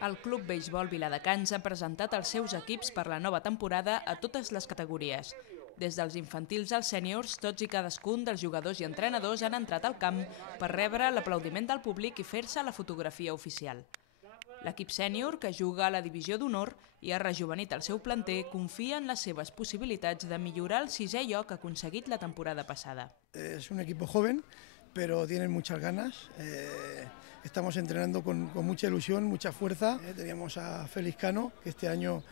El Club Beisbol Viladecans ha presentat els seus equips per la nova temporada a totes les categories. Des dels infantils als sèniors, tots i cadascun dels jugadors i entrenadors han entrat al camp per rebre l'aplaudiment del públic i fer-se la fotografia oficial. L'equip sènior, que juga a la divisió d'honor i ha rejuvenit el seu planter, confia en les seves possibilitats de millorar el 6è lloc aconseguit la temporada passada. Es un equipo joven, pero tienen muchas ganas. Estamos entrenando con mucha ilusión, mucha fuerza. Teníamos a Félix Cano, que este año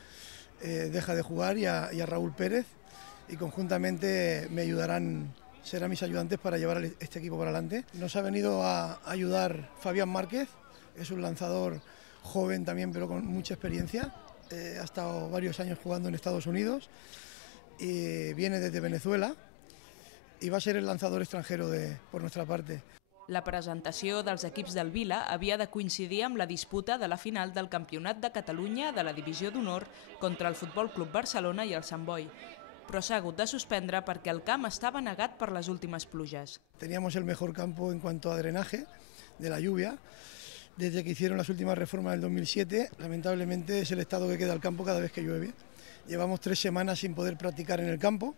deja de jugar, y a Raúl Pérez, y conjuntamente me ayudarán, serán mis ayudantes para llevar este equipo para adelante. Nos ha venido a ayudar Fabián Márquez, es un lanzador joven también, pero con mucha experiencia. Ha estado varios años jugando en Estados Unidos y viene desde Venezuela i va ser el lanzador extranjero por nuestra parte. La presentació dels equips del Vila havia de coincidir amb la disputa de la final del Campionat de Catalunya de la Divisió d'Honor contra el Futbol Club Barcelona i el Sant Boi, però s'ha hagut de suspendre perquè el camp estava negat per les últimes pluges. Teníamos el mejor campo en cuanto a drenaje de la lluvia. Desde que hicieron las últimas reformas del 2007, lamentablemente es el estado que queda el campo cada vez que llueve. Llevamos 3 semanas sin poder practicar en el campo,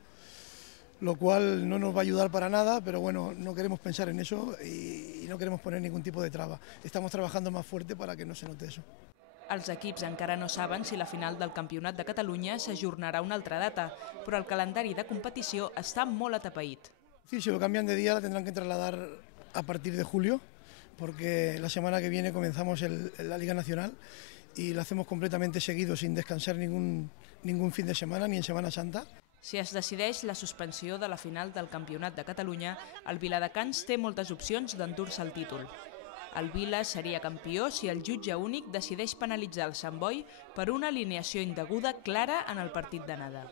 lo cual no nos va a ayudar para nada, pero bueno, no queremos pensar en eso y no queremos poner ningún tipo de traba. Estamos trabajando más fuerte para que no se note eso. Els equips encara no saben si la final del Campionat de Catalunya s'ajornarà a una altra data, però el calendari de competició està molt atapeït. Sí, si lo cambian de día la tendrán que trasladar a partir de julio, porque la semana que viene comenzamos la Liga Nacional y la hacemos completamente seguido, sin descansar ningún fin de semana, ni en Semana Santa. Si es decideix la suspensió de la final del Campionat de Catalunya, el Viladecans té moltes opcions d'endur-se el títol. El Vila seria campió si el jutge únic decideix penalitzar el Sant Boi per una alineació indeguda clara en el partit d'anada.